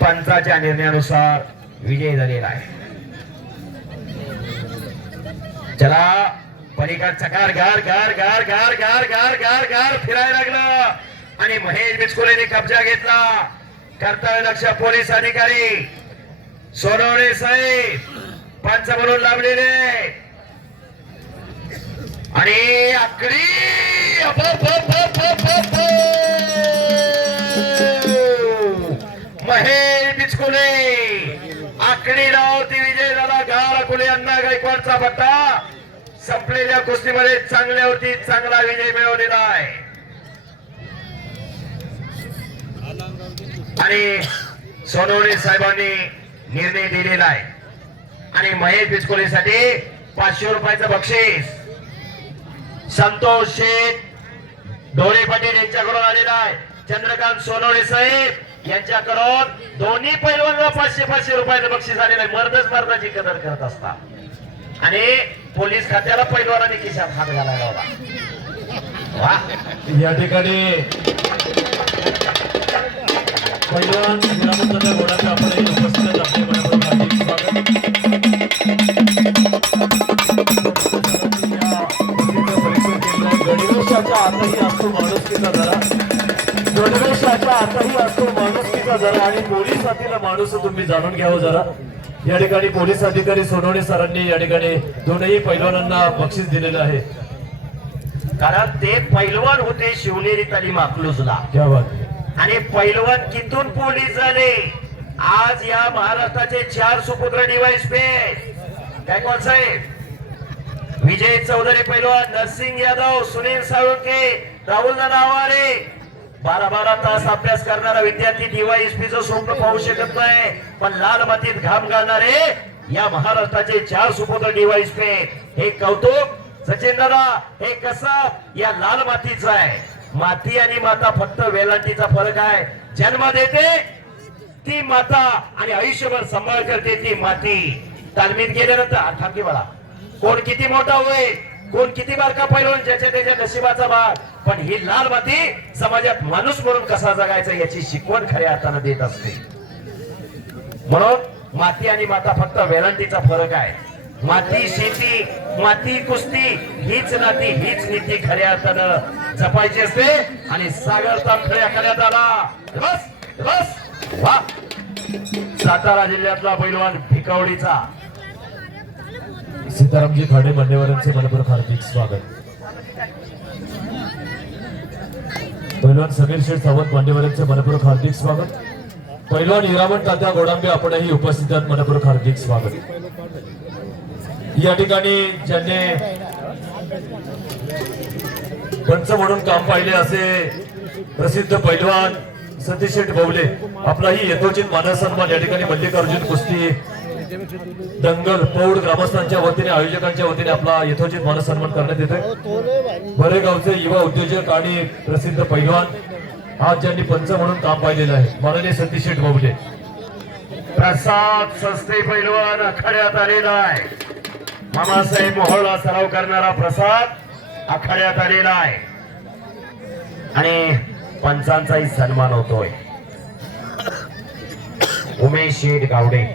पंचाच्या निर्णयानुसार विजय झालेला आहे. चला पलीकडचा गार गार गार गार गार गार गार गार गार फिरायला लागलं आणि महेश बिचकुलेने कब्जा घेतला. कर्तव्य लक्ष पोलीस अधिकारी सोनवणे साहेब पंच म्हणून लावलेले आणि आकडी महेश बिचकुले आकडी लावती विजय झाला. गार कुले अण्णा गायकवाडचा पट्टा संपलेल्या कुस्तीमध्ये चांगल्यावरती चांगला विजय मिळवलेला आहे. आणि सोनवणे साहेबांनी निर्णय दिलेला आहे आणि महेश बिचकुलेसाठी 500 रुपयाचं बक्षीस संतोष शेठ डोळे पाटील यांच्याकडून आलेला आहे. चंद्रकांत सोनवणे साहेब यांच्याकडून दोन्ही पैलवानांना 500 रुपयाचं बक्षीस आलेलं आहे. मर्दच मर्दाची कदर करत असतात आणि पोलीस खात्याला पैलवानांनी खिशात हात घालायला होता. या ठिकाणी पैलवान विरामदादा घोडाचे आपण उपस्थित आपले मनपूर्वक हार्दिक स्वागत. गणवेशाच्या आतही असतो माणुसकीचा जरा, गणवेशाच्या आतही असतो माणुसकीचा जरा आणि पोलिसातील माणूस तुम्ही जाणून घ्यावं जरा. या ठिकाणी पोलीस अधिकारी सोनवणे सरांनी या ठिकाणी दोनही पैलवानांना बक्षीस दिलेलं आहे. कारण ते पैलवान होते शिवनेरी तालीम अकलूजला क्या बात. आणि पैलवान कितून पोलीस झाले. आज या महाराष्ट्राचे 4 सुपुत्र डीवायएसपी गायकवाड साहेब, विजय चौधरी पैलवान, नरसिंग यादव, सुनील साळुंके, राहुल नावारे, 12-12 तास अभ्यास करणारा विद्यार्थी डीवायएसपीचं स्वप्न पाहू शकत नाही, पण लाल मातीत घाम घालणारे या महाराष्ट्राचे 4 सुपुत्र डीवायएसपी. हे कौतुक सचिन दादा, हे कसब या लाल मातीचं आहे. माती आणि माता फक्त वेलांटीचा फरक आहे. जन्म देते ती माता आणि आयुष्यभर सांभाळ करते ती माती. तालमीत गेल्यानंतर ठाकी बाळा कोण किती मोठा होईल, कोण किती बारका पैलवान, ज्याच्या त्याच्या नशिबाचा भाग, पण ही लाल माती समाजात माणूस म्हणून कसा जगायचा याची शिकवण खऱ्या अर्थानं देत असते. म्हणून माती आणि माता फक्त वेलांटीचा फरक आहे. माती शेती, माती कुस्ती हीच नाती, हीच नीती खऱ्या अर्थानं जपायची असते. आणि सागर तामखळे करण्यात आला. बस बस वा. सातारा जिल्ह्यातला पैलवान भिकवडीचा सीतारामजी खाडे मान्यवरांचे मनपूर्वक हार्दिक स्वागत. पैलवान समीर शेठ सावंत मान्यवरांचे मनपूर्वक हार्दिक स्वागत. पैलवान हिरामण तात्या गोडांबे आपणही उपस्थित आहात, मनपूर्वक हार्दिक स्वागत. या ठिकाणी ज्यांनी पंच म्हणून काम पाहिले असे प्रसिद्ध पैलवान सतीश शेठ बवले, आपलाही यथोचित मानसन्मान या ठिकाणी मल्लिकार्जुन कुस्ती दंगल पौड ग्रामस्थांच्या वतीने, आयोजकांच्या वतीने आपला यथोचित मानसन्मान करण्यात येतोय. बरेगावचे युवा उद्योजक आणि प्रसिद्ध पैलवान आज ज्यांनी पंच म्हणून काम पाहिलेलं आहे, माननीय सतीश शेठ बवले. प्रसाद सस्ते पैलवान आखाड्यात आलेला आहे. मामासाहेब मोहोळला सराव करणारा प्रसाद आखाड्यात आलेला आहे आणि पंचांचाही सन्मान होतोय. उमेश शेठ गावडे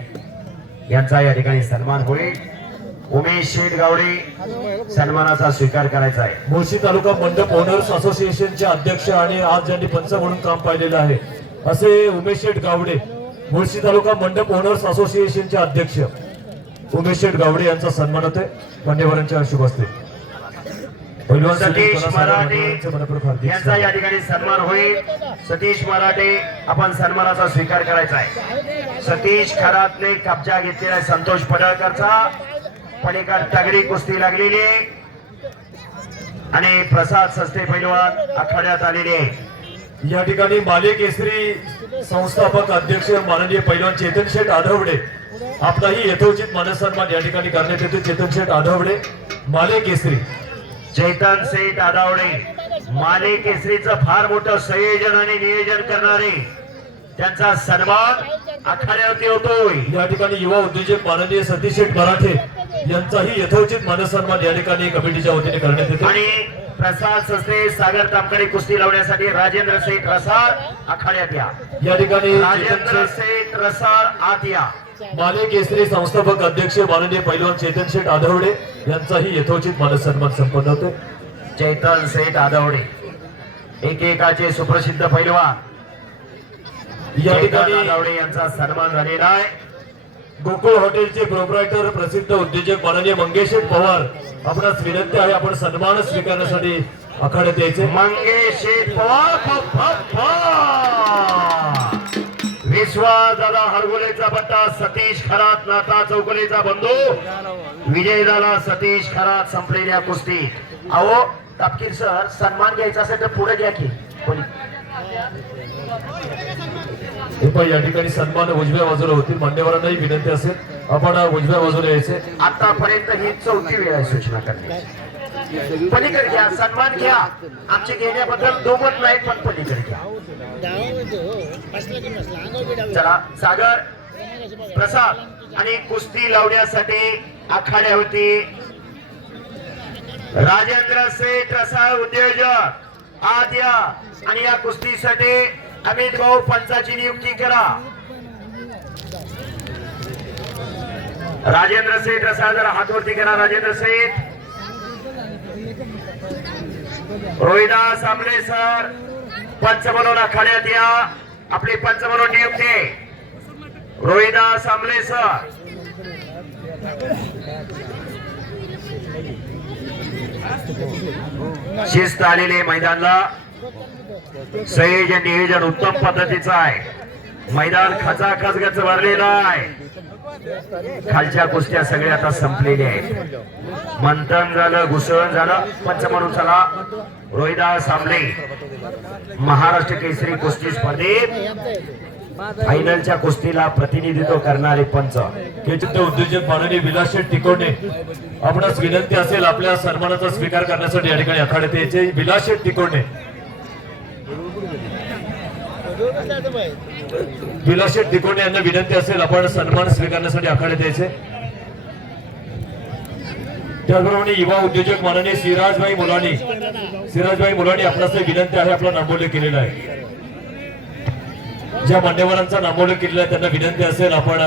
यांचा या ठिकाणी सन्मान होईल. उमेश शेठ गावडे सन्मानाचा स्वीकार करायचा आहे. मुळशी तालुका मंडप ओनर्स असोसिएशनचे अध्यक्ष आणि आज ज्यांनी पंच म्हणून काम पाहिलेलं आहे असे उमेश शेठ गावडे, मुळशी तालुका मंडप ओनर्स असोसिएशनचे अध्यक्ष उमेश शेठ गावडे यांचा सन्मान होतोय मान्यवरांच्या शुभ हस्ते. सतीश मराठे यांचा या ठिकाणी सन्मान होईल. सतीश मराठे आपण सन्मानाचा स्वीकार करायचा आहे. सतीश खरातने कब्जा घेतलेला आहे संतोष पडळकरचा. पलीकड तगडी कुस्ती लागलेली आणि प्रसाद सस्ते पैलवान आखाड्यात आलेले. या ठिकाणी माले केसरी संस्थापक अध्यक्ष माननीय पैलवान चेतन शेठ आढवडे, आपलाही यथोचित मानसन्मान या ठिकाणी करण्यात येतो. चेतन शेठ आढवडे माले केसरी. चैतन सेठ आदावडे माले केसरीचं फार मोठं संयोजन आणि नियोजन करणारे, त्यांचा सन्मान आखाड्यावरती होतोय. या ठिकाणी युवा उद्योजक माननीय सतीश शेठ मराठे यांचाही यथोचित मानसन्मान या ठिकाणी कमिटीच्या वतीने करण्यात येतो. आणि प्रसाद सस्ते सागर तामकडे कुस्ती लावण्यासाठी राजेंद्र सेठ रसाळ आखाड्यात या. या ठिकाणी राजेंद्र सेठ रसाळ आत या. माले केसरी संस्थापक अध्यक्ष माननीय पैलवान चेतन शेठ आधवडे यांचाही यथोचित मानसन्मान संपन्न होतोय. चैतन सेठ आदवडे एकेकाचे सुप्रसिद्ध पैलवान या चैतन ठिकाणी आदवडे यांचा सन्मान झालेला आहे. गोकुळ हॉटेलचे प्रोप्रायटर प्रसिद्ध उद्योजक माननीय मंगेश पवार आपणास विनंती आहे आपण सन्मान स्वीकारण्यासाठी आखाड्यात यायचे. मंगेश शेठ पवार विश्वास दादा हरगुलेचा बट्टा सतीश खरात नाता चौगुलेचा बंधू विजय झाला. सतीश खरात संपलेल्या कुस्तीत. अहो तापकीर सर सन्मान घ्यायचा असेल तर पुढे घ्या की कोणी. हे पण या ठिकाणी सन्मान उजव्या बाजूला होतील. मान्यवरांनाही विनंती असेल आपण उजव्या बाजूला यायचे. आतापर्यंत ही 4थी वेळ आहे सूचना करण्याची. पलीकडे घ्या सन्मान घ्या. आमचे घेण्याबद्दल दोमत नाहीत पण पलीकडे घ्या. चला सागर प्रसाद आणि कुस्ती लावण्यासाठी आखाड्यावरती राजेंद्र सेठ रसाळ उद्योजक आद्या आणि या कुस्तीसाठी अमित भाऊ पंचाची नियुक्ती करा. राजेंद्र सेठ रसाळ जरा हातवरती करा. राजेंद्र सेठ रोहिदास आंबले सर पंच म्हणून आखाड्यात या. आपले पंच म्हणून नियुक्ती रोहिदास आंबले सर. शिस्त आलेले मैदानला संयोजन नियोजन उत्तम पद्धतीचं आहे. मैदान खचाखच गच भरलेलं आहे. खालच्या कुस्त्या सगळ्या आता संपलेल्या आहेत. मंथन झालं घुसळण झालं. पंच म्हणून चला रोहिदास आंबले महाराष्ट्र केसरी कुस्ती स्पर्धेत फायनलच्या कुस्तीला प्रतिनिधित्व करणारे पंच केचित उद्योजक माननीय विलास शेठ टिकोणे आपणास विनंती असेल आपल्या सन्मानाचा स्वीकार करण्यासाठी या ठिकाणी आखाड्यात यायचे. विलास शेठ टिकोणे विलास शेठ टिकोणे यांना विनंती असेल आपण सन्मान स्वीकारण्यासाठी आखाड्यात यायचे. त्याचप्रमाणे युवा उद्योजक माननीय सिराजभाई मुलानी आपणास विनंती आहे. आपला नामोल्लेख केलेला आहे. ज्या मान्यवरांचा नामोल्लेख केलेला आहे त्यांना विनंती असेल आपण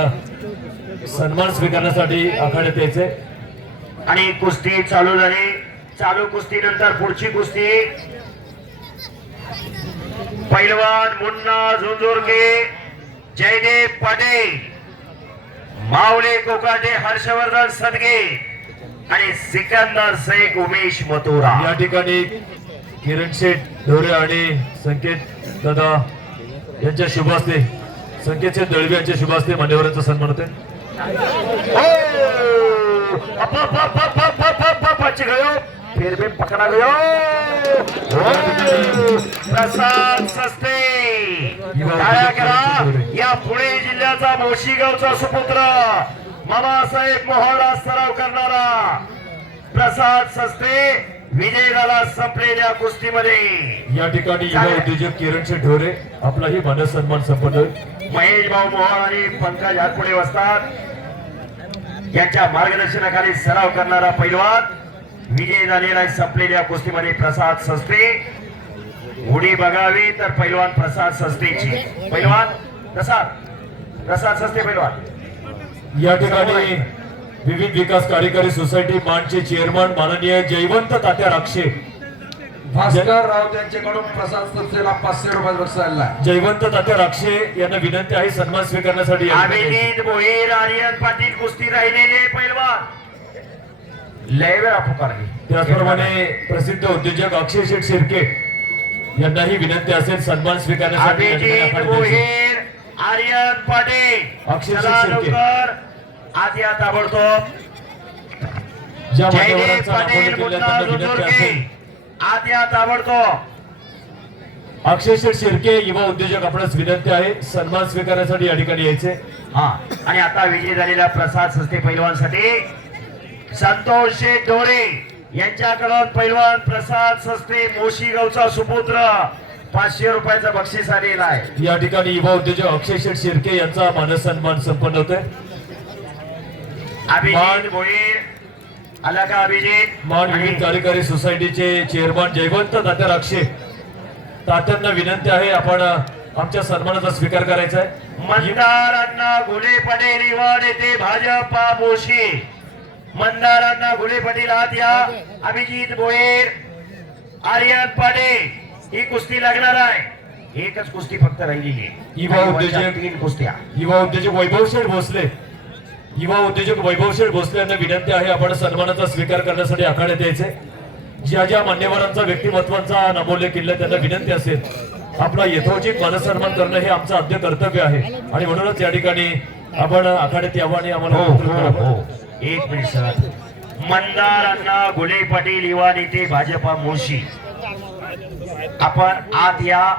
सन्मान स्वीकारण्यासाठी आखाड्यात यायचे. आणि कुस्ती चालू झाली. चालू कुस्ती नंतर पुढची कुस्ती पैलवान मुन्ना झुंझुरके जयदेव पाटील माऊली कोकाटे हर्षवर्धन सदगे आणि सिकंदर शेख उमेश मथुरा. या ठिकाणी किरण शेठ ढोरे आणि संकेत दादा यांच्या शुभ हस्ते संकेत शेठ दळवी यांच्या शुभ हस्ते मान्यवरांचा सन्मान होते. फिर भी पकड़ा गया. प्रसाद सस्ते टाळ्या करा. या पुणे जिल्ह्याचा मोशीगावचा सुपुत्र मामासाहेब मोहळा सराव करणारा प्रसाद सस्ते विजय झाला संपलेल्या कुस्तीमध्ये. या ठिकाणी युवा उद्योजक किरण शेठ ढोरे आपलाही मानस सन्मान संपन्न होईल. महेश भाऊ मोहळ आणि पंकज हातपुढे बसतात. यांच्या मार्गदर्शनाखाली सराव करणारा पैलवान विजय झालेला आहे संपलेल्या कुस्तीमध्ये प्रसाद सस्ते. उडी बघावी तर पैलवान प्रसाद सस्तेची. पैलवान प्रसाद सस्ते पैलवान. या ठिकाणी विविध विकास कार्यकारी सोसायटी मानचे चेअरमन माननीय जयवंत तात्या राक्षे भास्कर राव यांच्याकडून प्रसाद संस्थेला 500 रुपये बक्षीस आहे. जयवंत तात्या राक्षे यांना विनंती आहे सन्मान स्वीकारण्यासाठी. अभिजित भोईर आर्यन पाटील कुस्ती राहिलेले पैलवान लय वेळा पुकारली. त्याचप्रमाणे प्रसिद्ध उद्योजक अक्षय शेठ शिर्के यांनाही विनंती असेल सन्मान स्वीकारण्यासाठी. अभिजित भोईर आर्यन पाटील अक्षय चला शिर्के. लवकर आत या ताबडतोब. ज्या जयदेव मान्यवरांचा पाटील नामोल्लेख केलेला मुन्ना त्यांना विनंती झुंझुरके असेल. आत या ताबडतोब. अक्षय शेठ शिर्के युवा उद्योजक आपणास विनंती आहे सन्मान स्वीकारण्यासाठी या ठिकाणी यायचे. हा आणि आता विजय झालेल्या प्रसाद सस्ते पैलवानसाठी संतोष शेठ ढोरे यांच्याकडून पैलवान प्रसाद सस्ते मोशीगावचा सुपुत्र 500 रुपयाचं बक्षीस आलेलं आहे. या ठिकाणी युवा उद्योजक अक्षय शेठ शिर्के यांचा मानस सन्मान संपन्न होतोय. अभिजित भोईर आला का अभिजित मान विविध आणि कार्यकारी सोसायटीचे चेअरमन जयवंत तात्या राक्षे तात्यांना विनंती आहे आपण आमच्या सन्मानाचा स्वीकार करायचा आहे. मंदारांना घुले पटेल युवा नेते भाजपा मोशी. मंदारांना घुले पटेल आत या. अभिजित भोयर, आर्यन पाटील ही कुस्ती लागणार आहे. एकच कुस्ती फक्त राहिलेली आहे. युवा उद्योजक 3 कुस्त्या. युवा उद्योजक वैभव शेठ भोसले यांना विनंती आहे आपण सन्मानाचा स्वीकार करण्यासाठी आखाड्यात यायचे. ज्या ज्या मान्यवरांचा व्यक्तिमत्वांचा नमोल्लेख केला त्यांना विनंती असेल आपला यथोचित मानसन्मान करणं हे आमचं आद्य कर्तव्य आहे आणि म्हणूनच या ठिकाणी आपण आखाड्यात यावं आणि आम्हाला आमंत्रित करावं. एक मिनिट सर. मंदारांना घुले पाटील युवा नेते भाजपा मोशी आपण आत या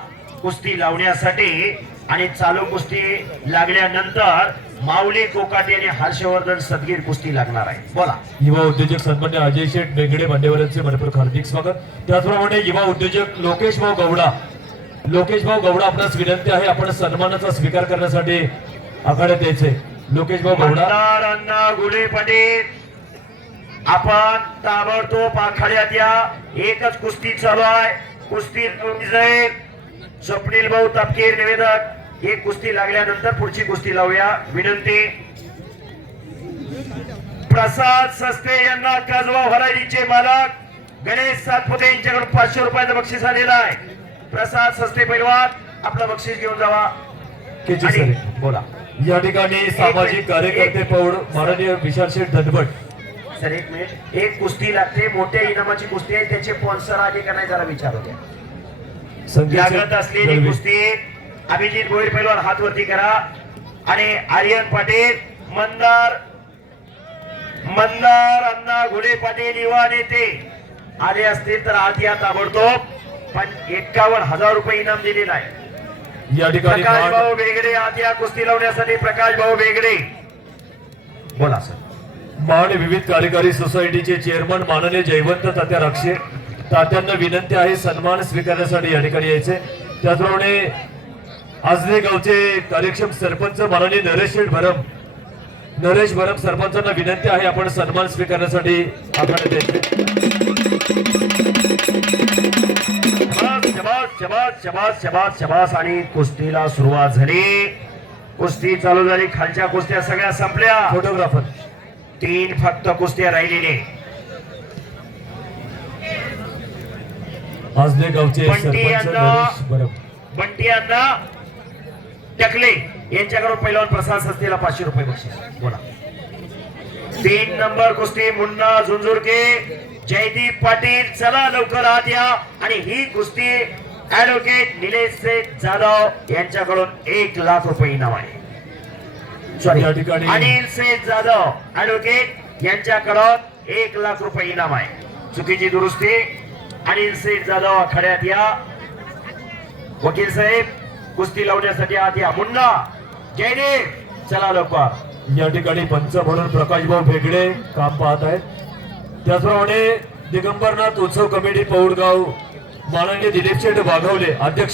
कुस्ती लावण्यासाठी. आणि चालू कुस्ती लागल्यानंतर माऊली कोकाटे आणि हर्षवर्धन सदगीर कुस्ती लागणार आहे. बोला. युवा उद्योजक सन्मान्य अजय शेठ बेंगडे मान्यवरांचे मनपूर्वक हार्दिक स्वागत. त्याचप्रमाणे युवा उद्योजक लोकेश भाऊ गौडा आपणास विनंती आहे आपण सन्मानाचा स्वीकार करण्यासाठी आखाड्यात यायचे. लोकेश भाऊ गौडा. मंदारांना घुले पाटील आपण ताबडतोब आखाड्यात या. एकच कुस्ती चालू आहे. कुस्ती जाईल. स्वप्नील भाऊ तपकीर निवेदक. एक कुस्ती लागल्यानंतर पुढची कुस्ती लावूया. विनंती. प्रसाद सस्ते यांना कसबा व्हरायटीचे मालक गणेश सातपुते यांच्याकडून 500 रुपयाचं बक्षीस आलेलं आहे. प्रसाद सस्ते पैलवान आपलं बक्षीस घेऊन जावा. केजी आणि सर. बोला या ठिकाणी सामाजिक कार्यकर्ते पौड माननीय विशाल शेठ धनबट. सर एक मिनिट. एक कुस्ती लागते. मोठ्या इनामाची कुस्ती आहे. त्याचे स्पॉन्सर आधी का नाही जरा विचार होते. लागत असलेली कुस्ती. अभिजित भोईर पैलवान हात वरती करा. आणि आर्यन पाटील मंदार अण्णा घुले पाटील युवा नेते आले असतील तर आत या ताबडतोब. 51,000 रुपये इनाम दिलेला आहे. या ठिकाणी प्रकाश भाऊ बेगडे आत या कुस्ती लावण्यासाठी. प्रकाश भाऊ बेगडे बोला सर. मान विविध कार्यकारी सोसायटीचे चेअरमन माननीय जयवंत तात्या राक्षे तात्यांना विनंती आहे सन्मान स्वीकारण्यासाठी या ठिकाणी यायचे. त्याचप्रमाणे आजने गावचे कार्यक्षम सरपंच माननीय नरेश भरम सरपंचांना विनंती आहे आपण सन्मान स्वीकारण्यासाठी आखाड्यात यायचे. शबास. आणि कुस्तीला सुरुवात झाली. कुस्ती चालू झाली. खालच्या कुस्त्या सगळ्या संपल्या. फोटोग्राफर. 3 फक्त कुस्त्या राहिलेले. आजने गावचे सरपंच नरेश भरम. बंटी अण्णा टकले यांच्याकडून पहिलवान प्रसाद सस्तेला 500 रुपये बक्षीस. बोला. 3 नंबर कुस्ती मुन्ना झुंझुरके जयदीप पाटील. चला लवकर आत या. आणि ही कुस्ती ऍडव्होकेट निलेश शेठ जाधव यांच्याकडून 1,00,000 रुपये इनाम आहे. या ठिकाणी अनिल शेठ जाधव ऍडव्होकेट यांच्याकडून 1,00,000 रुपये इनाम आहे. चुकीची दुरुस्ती. अनिल शेठ जाधव आखाड्यात या. वकील साहेब कुस्ती लावण्यासाठी आत या. मुन्ना जयदेव चला लवकर. या ठिकाणी पंच म्हणून प्रकाश भाऊ भेगडे काम पाहत आहेत. त्याचप्रमाणे दिगंबरनाथ उत्सव कमिटी पौडगाव माननीय दिलीप शेठ वाघवले अध्यक्ष